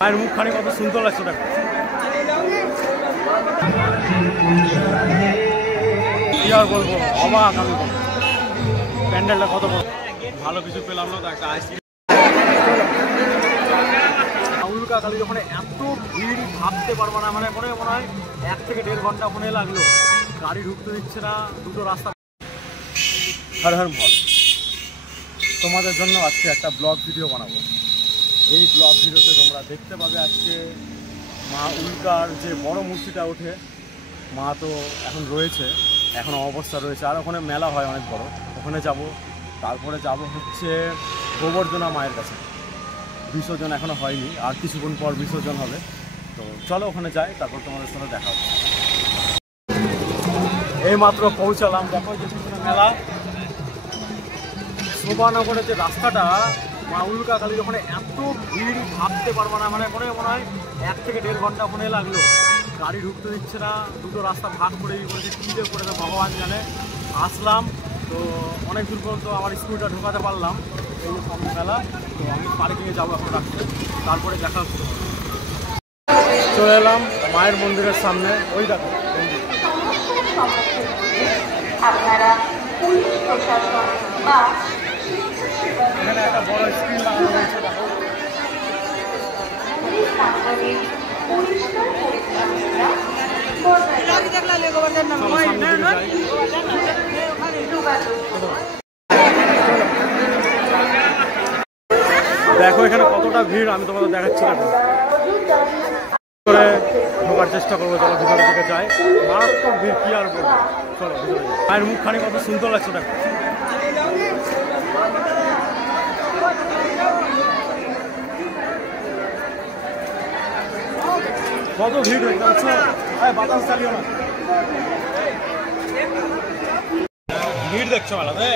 মায়ের মুখখানি কত সুন্দর লাগছে দেখো। কি আর বলবো, অবাক আমি। প্যান্ডেলটা কত ভালো, কিছু পেলাম না তো একটা আইসক্রিম। উল্কা কালী ওখানে এত ভিড় ভাবতে পারবো না, মানে মনে হয় 1 থেকে 1.5 ঘন্টা ওখানে লাগলো। গাড়ি ঢুকতে দিচ্ছে না, দুটো রাস্তা। হর হর মহল। তোমাদের জন্য আজকে একটা ব্লগ ভিডিও বানাবো। এই ব্লগ ভিডিওতে তোমরা দেখতে পাবে আজকে মা উল্কার যে বড় মূর্তিটা ওঠে। মা তো এখন রয়েছে, এখন অবস্থা রয়েছে, আর ওখানে মেলা হয় অনেক বড়, ওখানে যাব। তারপরে যাব হচ্ছে গোবর্ধনা মায়ের কাছে। বিসর্জন এখনো হয়নি, আর কিছুক্ষণ পর বিসর্জন হবে। তো চলো ওখানে যাই, তারপর তোমাদের সাথে দেখা হবে। এই মাত্র পৌঁছালাম, দেখো যে পিছনে মেলা। শোভানগরের যে রাস্তাটা, মা উল্কা কালীর ওখানে এত ভিড় ভাবতে পারবো না, মানে মনে হয় 1 থেকে 1.5 ঘন্টা ওখানে লাগলো। গাড়ি ঢুকতে দিচ্ছে না, দুটো রাস্তা ভাগ করে করেছে, কী যে করেছে ভগবান জানে। আসলাম তো অনেক দূর পর্যন্ত আমার স্কুলটা ঢোকাতে পারলাম। এই সামনে মেলা, তো আমি পার্কিংয়ে যাবো এখন রাখতে, তারপরে দেখা হচ্ছে। চলে এলাম মায়ের মন্দিরের সামনে, ওই দেখো এখানে একটা বড় স্ক্রিন লাগানো রয়েছে। দেখো দেখো এখানে কতটা ভিড়, আমি তোমাদের দেখাচ্ছি। দেখো করে ঢোকার চেষ্টা করবো, চলো ভিতরের দিকে যাই। মারাত্মক ভিড়, কি আর বলবো, চলো ভিতরে যাই। মায়ের মুখখানি কত সুন্দর লাগছে দেখো। কত ভিড় হয়ে যাচ্ছে, বাতাস চালিও না। ভিড় দেখছো মেলাতে,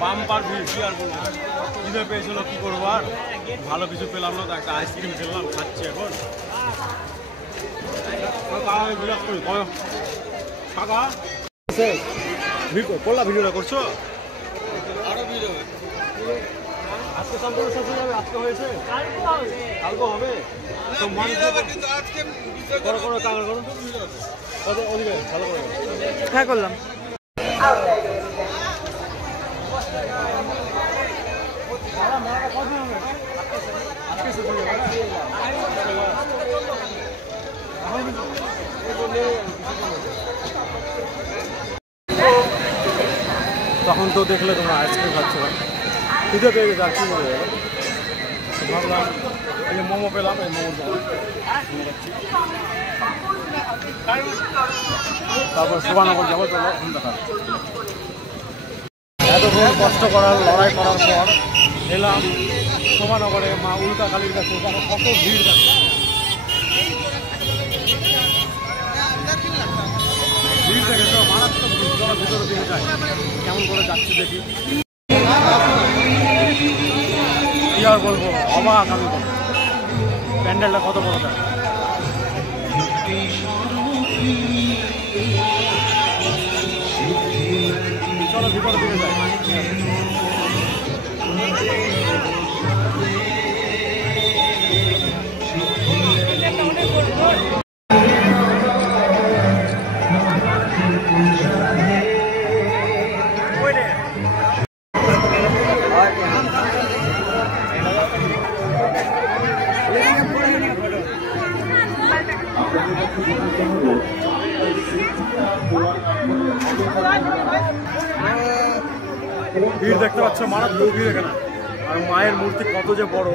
বাম্পার ভিড়, কি আর বলবো। খিদে পেয়েছিল, কি করবো আর, ভালো কিছু পেলাম না তো একটা আইসক্রিম খেলাম, খাচ্ছি এখন। করলা ভিডিওটা করছো, আরো ভিড় হবে আজকে। সম্পূর্ণ শেষ হয়ে যাবে, আজকে হয়েছে, কালকে হবে। তো করো করো, কাগজ করো, ওদিকে ভালো করে হ্যাঁ করলাম। তখন তো দেখলে তোমরা আইসক্রিম খাচ্ছ না, খিদে পেয়ে গেছে, আর কি করে ভাবলাম এই যে মোমো পেলাম, এই মোমো তারপর শোভানগর যাবো। চলো এতক্ষণ কষ্ট করার, লড়াই করার পর এলাম শোভানগরে মা উল্কা কালীর কাছে। ওখানে কত ভিড় দেখো, ভিড় দেখেছো, মারাত্মক ভিড়। চলো ভিতরের দিকে যাই, কেমন করে যাচ্ছি দেখি। কি আর বলবো, অবাক আমি। প্যান্ডেলটা কত বড় দেখো। চলো ভিতরের দিকে যাই। ভিড় দেখতে পাচ্ছ, মারাত্মক ভিড় এখানে। আর মায়ের মূর্তি কত যে বড়,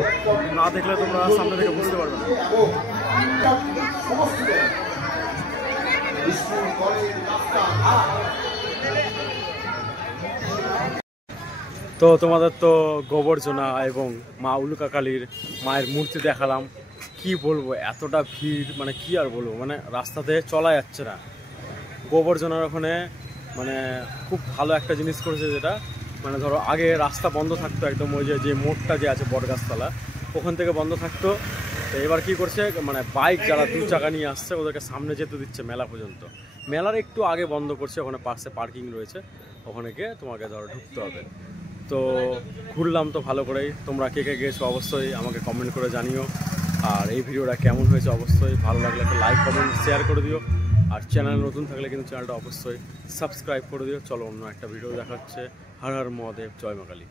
না দেখলে তোমরা সামনে থেকে বুঝতে পারবে না। তো তোমাদের তো গোবর্ধনা এবং মা উল্কা কালীর মায়ের মূর্তি দেখালাম। কি বলবো, এতটা ভিড়, মানে কি আর বলবো, মানে রাস্তাতে চলা যাচ্ছে না। গোবর্ধনার ওখানে মানে খুব ভালো একটা জিনিস করেছে, যেটা মানে ধরো আগে রাস্তা বন্ধ থাকতো একদম, ওই যে মোড়টা যে আছে বটগাছতলা, ওখান থেকে বন্ধ থাকতো। তো এবার কি করছে, মানে বাইক যারা 2 চাকা নিয়ে আসছে ওদেরকে সামনে যেতে দিচ্ছে মেলা পর্যন্ত। মেলার একটু আগে বন্ধ করছে, ওখানে পাশে পার্কিং রয়েছে, ওখানে গিয়ে তোমাকে ধরো ঢুকতে হবে। তো ঘুরলাম তো ভালো করেই। তোমরা কে কে গেছো অবশ্যই আমাকে কমেন্ট করে জানিও। আর এই ভিডিওটা কেমন হয়েছে অবশ্যই ভালো লাগলে একটা লাইক কমেন্ট শেয়ার করে দিও। আর চ্যানেল নতুন থাকলে কিন্তু চ্যানেলটা অবশ্যই সাবস্ক্রাইব করে দিও। চলো অন্য একটা ভিডিও দেখা হচ্ছে। হর হর মহাদেব, জয় মা কালী।